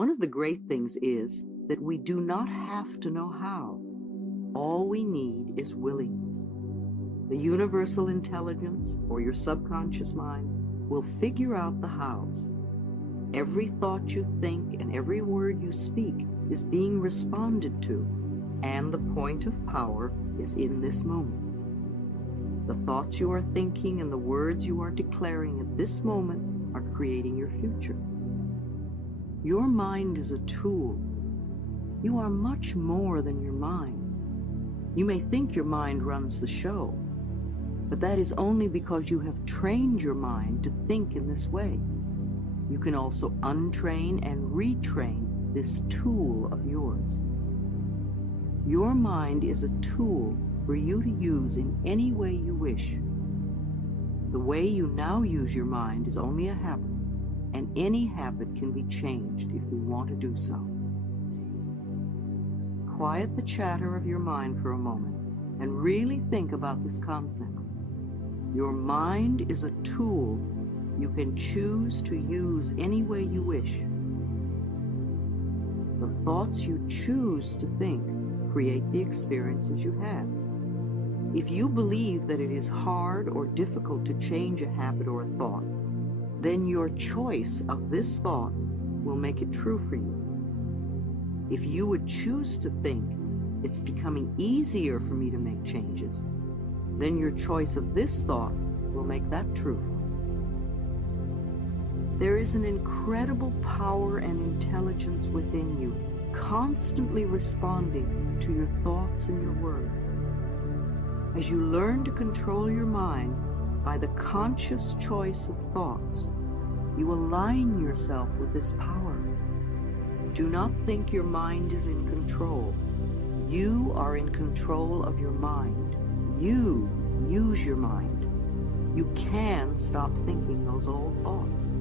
One of the great things is that we do not have to know how. All we need is willingness. The universal intelligence, or your subconscious mind, will figure out the hows. Every thought you think and every word you speak is being responded to, and the point of power is in this moment. The thoughts you are thinking and the words you are declaring at this moment are creating your future. Your mind is a tool. You are much more than your mind. You may think your mind runs the show, but that is only because you have trained your mind to think in this way. You can also untrain and retrain this tool of yours. Your mind is a tool for you to use in any way you wish. The way you now use your mind is only a habit, and any habit can be changed if we want to do so. Quiet the chatter of your mind for a moment and really think about this concept. Your mind is a tool you can choose to use any way you wish. The thoughts you choose to think create the experiences you have. If you believe that it is hard or difficult to change a habit or a thought, then your choice of this thought will make it true for you. If you would choose to think, it's becoming easier for me to make changes, then your choice of this thought will make that true. There is an incredible power and intelligence within you, constantly responding to your thoughts and your words. As you learn to control your mind by the conscious choice of thoughts, you align yourself with this power. Do not think your mind is in control. You are in control of your mind. You use your mind. You can stop thinking those old thoughts.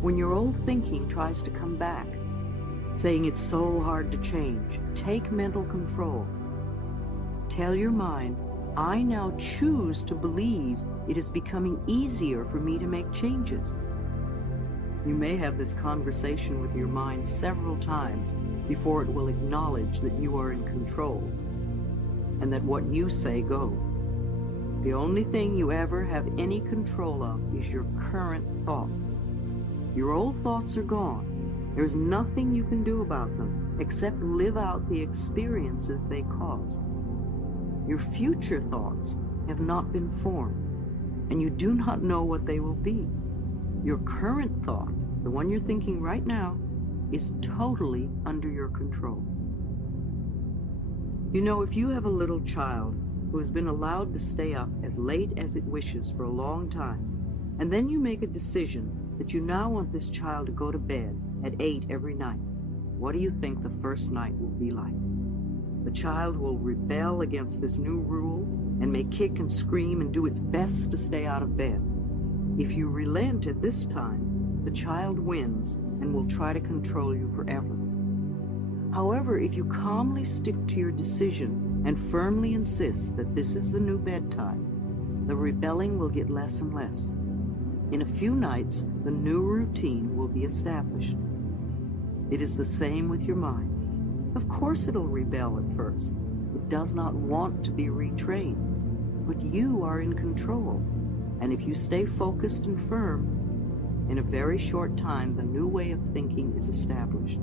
When your old thinking tries to come back, saying it's so hard to change, take mental control. Tell your mind, I now choose to believe it is becoming easier for me to make changes. You may have this conversation with your mind several times before it will acknowledge that you are in control and that what you say goes. The only thing you ever have any control of is your current thought. Your old thoughts are gone. There's nothing you can do about them except live out the experiences they caused. Your future thoughts have not been formed, and you do not know what they will be. Your current thought, the one you're thinking right now, is totally under your control. You know, if you have a little child who has been allowed to stay up as late as it wishes for a long time, and then you make a decision that you now want this child to go to bed at 8 every night, what do you think the first night will be like? The child will rebel against this new rule and may kick and scream and do its best to stay out of bed. If you relent at this time, the child wins and will try to control you forever. However, if you calmly stick to your decision and firmly insist that this is the new bedtime, the rebelling will get less and less. In a few nights, the new routine will be established. It is the same with your mind. Of course it'll rebel at first. It does not want to be retrained, but you are in control. And if you stay focused and firm, in a very short time, the new way of thinking is established.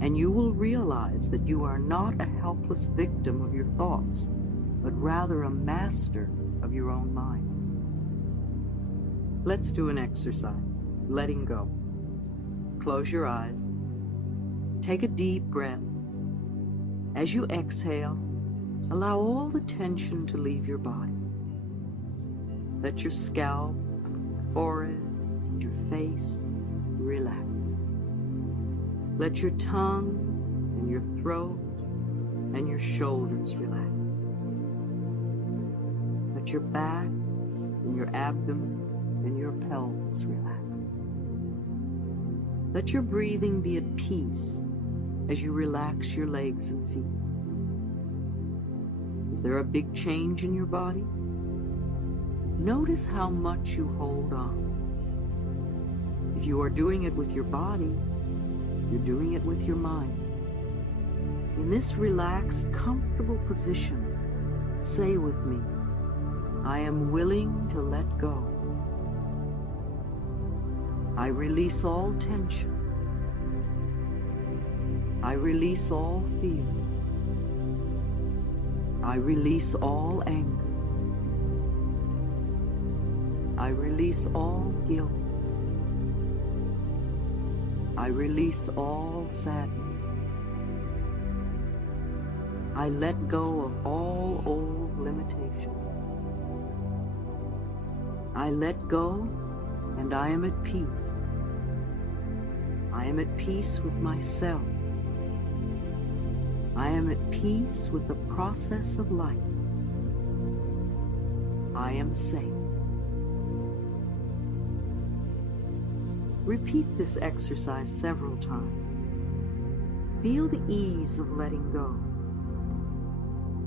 And you will realize that you are not a helpless victim of your thoughts, but rather a master of your own mind. Let's do an exercise, letting go. Close your eyes. Take a deep breath. As you exhale, allow all the tension to leave your body. Let your scalp, forehead, and your face relax. Let your tongue and your throat and your shoulders relax. Let your back and your abdomen and your pelvis relax. Let your breathing be at peace as you relax your legs and feet. Is there a big change in your body? Notice how much you hold on. If you are doing it with your body, You're doing it with your mind. In this relaxed, comfortable position, say with me, I am willing to let go. I release all tension. I release all fear. I release all anger. I release all guilt. I release all sadness. I let go of all old limitations. I let go, and I am at peace. I am at peace with myself. I am at peace with the process of life. I am safe. Repeat this exercise several times. Feel the ease of letting go.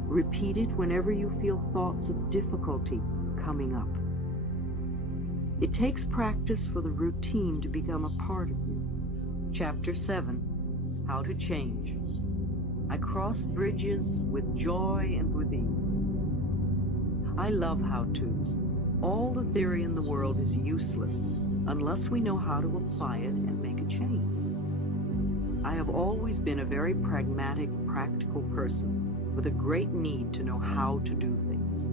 Repeat it whenever you feel thoughts of difficulty coming up. It takes practice for the routine to become a part of you. Chapter 7, How to Change. I cross bridges with joy and with ease. I love how-tos. All the theory in the world is useless unless we know how to apply it and make a change. I have always been a very pragmatic, practical person with a great need to know how to do things.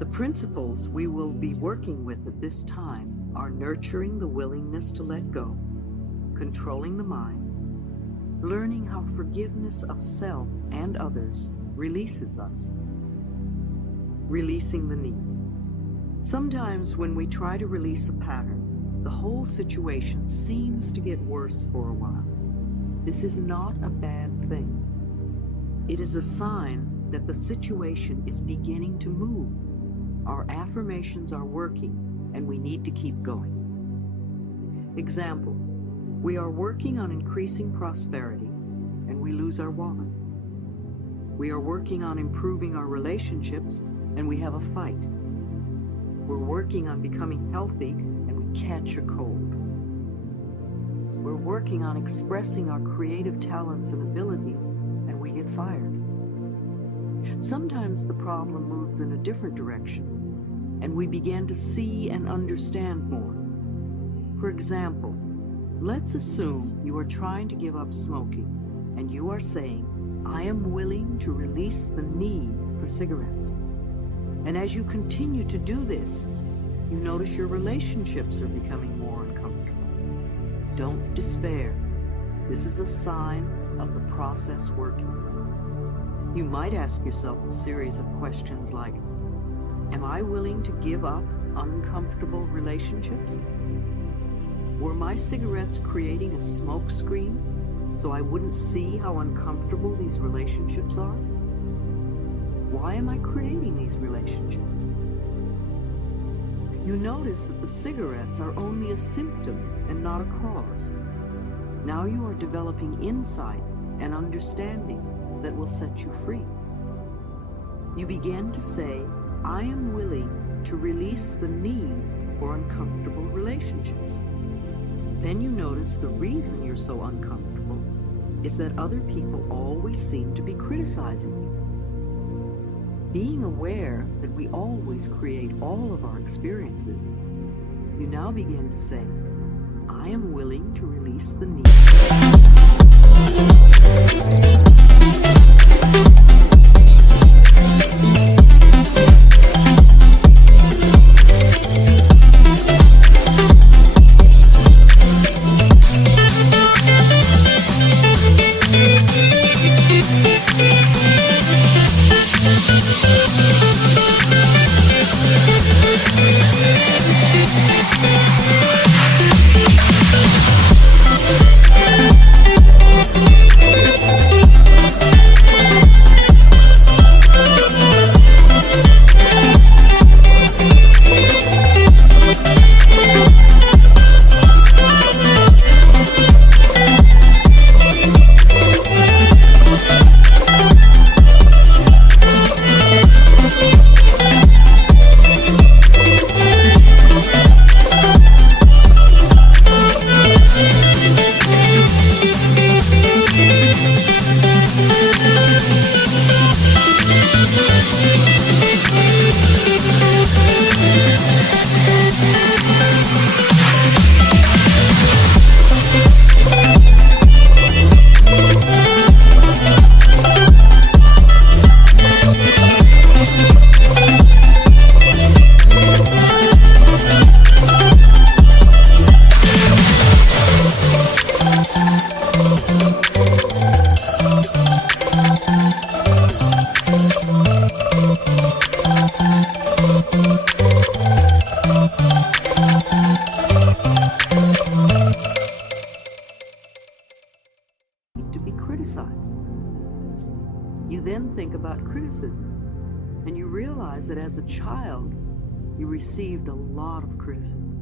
The principles we will be working with at this time are nurturing the willingness to let go, controlling the mind, learning how forgiveness of self and others releases us, releasing the need. Sometimes when we try to release a pattern, the whole situation seems to get worse for a while. This is not a bad thing. It is a sign that the situation is beginning to move. Our affirmations are working, and we need to keep going. Example, we are working on increasing prosperity, and we lose our wallet. We are working on improving our relationships, and we have a fight. We're working on becoming healthy, and we catch a cold. We're working on expressing our creative talents and abilities, and we get fired. Sometimes the problem moves in a different direction, and we begin to see and understand more. For example, let's assume you are trying to give up smoking, and you are saying, I am willing to release the need for cigarettes. And as you continue to do this, you notice your relationships are becoming more uncomfortable. Don't despair. This is a sign of the process working. You might ask yourself a series of questions like, am I willing to give up uncomfortable relationships? Were my cigarettes creating a smoke screen so I wouldn't see how uncomfortable these relationships are? Why am I creating these relationships? You notice that the cigarettes are only a symptom and not a cause. Now you are developing insight and understanding that will set you free. You begin to say, I am willing to release the need for uncomfortable relationships. Then you notice the reason you're so uncomfortable is that other people always seem to be criticizing you. Being aware that we always create all of our experiences, you now begin to say, I am willing to release the need. criticize. You then think about criticism, and you realize that as a child, you received a lot of criticism.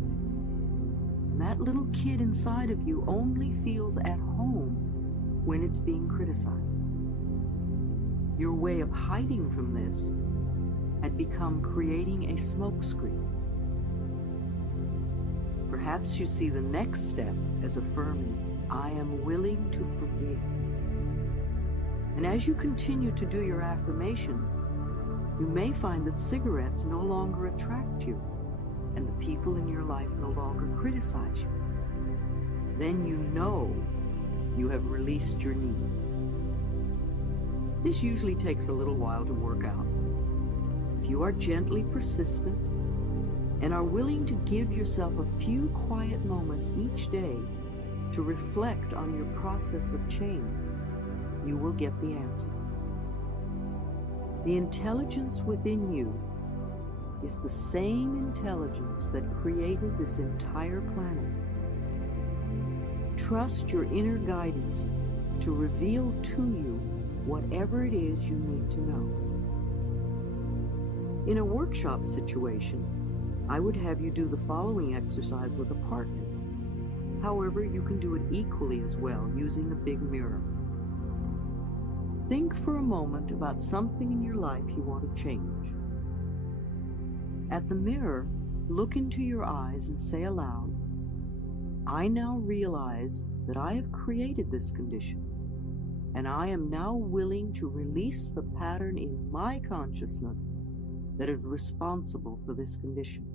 And that little kid inside of you only feels at home when it's being criticized. Your way of hiding from this had become creating a smokescreen. Perhaps you see the next step as affirming, I am willing to forgive. And as you continue to do your affirmations, you may find that cigarettes no longer attract you, and the people in your life no longer criticize you. Then you know you have released your need. This usually takes a little while to work out. If you are gently persistent and are willing to give yourself a few quiet moments each day to reflect on your process of change, you will get the answers. The intelligence within you is the same intelligence that created this entire planet. Trust your inner guidance to reveal to you whatever it is you need to know. In a workshop situation, I would have you do the following exercise with a partner. However, you can do it equally as well using a big mirror. Think for a moment about something in your life you want to change. At the mirror, look into your eyes and say aloud, I now realize that I have created this condition, and I am now willing to release the pattern in my consciousness that is responsible for this condition.